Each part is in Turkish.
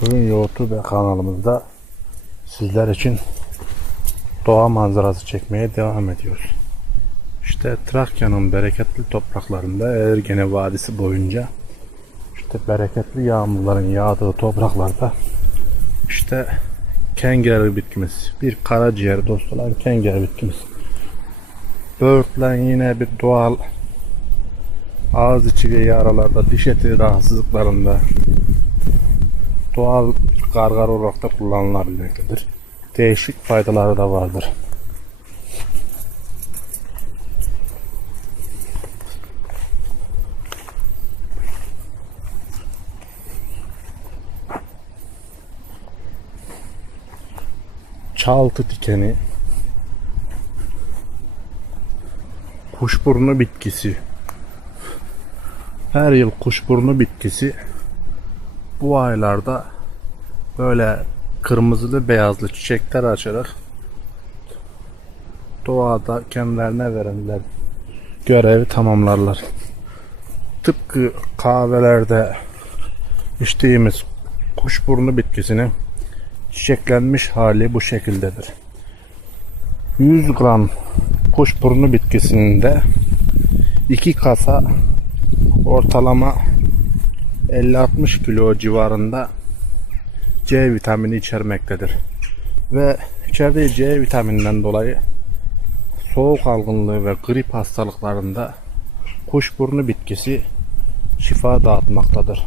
Bugün YouTube kanalımızda sizler için doğa manzarası çekmeye devam ediyoruz. İşte Trakya'nın bereketli topraklarında Ergene Vadisi boyunca işte bereketli yağmurların yağdığı topraklarda işte kenger bitkimiz, bir karaciğer dost olan kenger bitkimiz. Böğürtlen yine bir doğal ağız içi ve yaralarda, diş eti rahatsızlıklarında doğal gargar olarak da kullanılabilmektedir. Değişik faydaları da vardır. Çaltı dikeni kuşburnu bitkisi her yıl kuşburnu bitkisi bu aylarda böyle kırmızılı beyazlı çiçekler açarak doğada kendilerine verilen görevi tamamlarlar. Tıpkı kahvelerde içtiğimiz kuşburnu bitkisinin çiçeklenmiş hali bu şekildedir. 100 gram kuşburnu bitkisinin de 2 kasa ortalama 50-60 kilo civarında C vitamini içermektedir. Ve içerdiği C vitamininden dolayı soğuk algınlığı ve grip hastalıklarında kuşburnu bitkisi şifa dağıtmaktadır.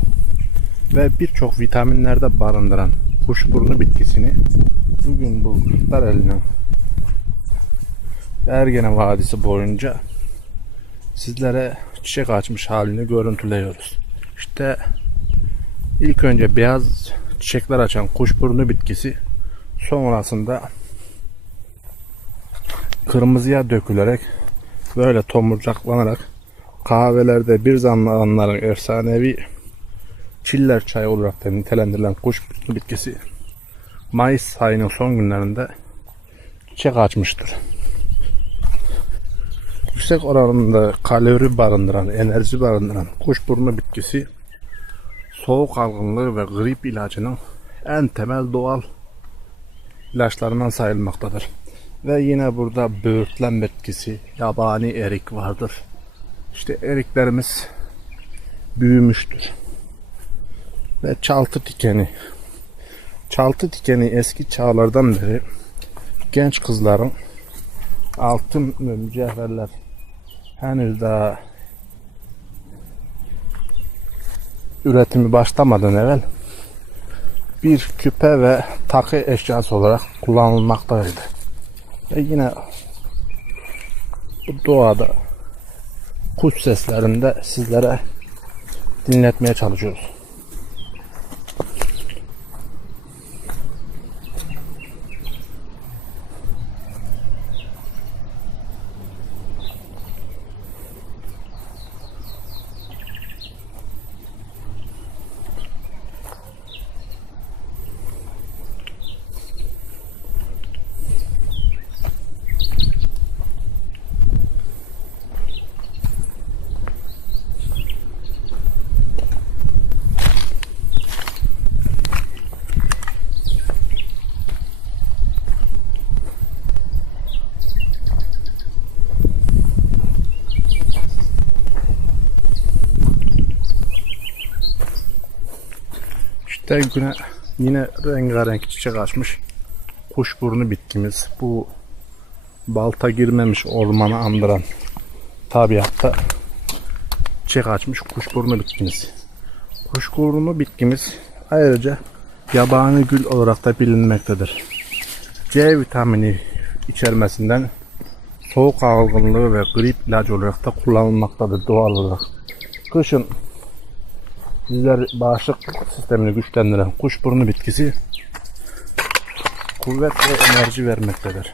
Ve birçok vitaminlerde barındıran kuşburnu bitkisini bugün bu Kırklareli'nin Ergene Vadisi boyunca sizlere çiçek açmış halini görüntülüyoruz. İşte ilk önce beyaz çiçekler açan kuşburnu bitkisi sonrasında kırmızıya dökülerek böyle tomurcaklanarak kahvelerde bir zamanların efsanevi çiller çayı olarak da nitelendirilen kuşburnu bitkisi Mayıs ayının son günlerinde çiçek açmıştır. Yüksek oranında kalori barındıran, enerji barındıran kuşburnu bitkisi soğuk algınlığı ve grip ilacının en temel doğal ilaçlarından sayılmaktadır. Ve yine burada böğürtlen bitkisi, yabani erik vardır. İşte eriklerimiz büyümüştür. Ve çaltı dikeni. Çaltı dikeni eski çağlardan beri genç kızların altın mücevherler henüz daha üretimi başlamadan evvel bir küpe ve takı eşyası olarak kullanılmaktaydı. Ve yine bu doğada kuş seslerinde sizlere dinletmeye çalışıyoruz. İşte güne yine rengarenk çiçek açmış kuşburnu bitkimiz. Bu balta girmemiş ormanı andıran tabiatta çiçek açmış kuşburnu bitkimiz. Kuşburnu bitkimiz ayrıca yabani gül olarak da bilinmektedir. C vitamini içermesinden soğuk algınlığı ve grip ilacı olarak da kullanılmaktadır doğal olarak. Kışın Bizler bağışıklık sistemini güçlendiren kuşburnu bitkisi kuvvet ve enerji vermektedir.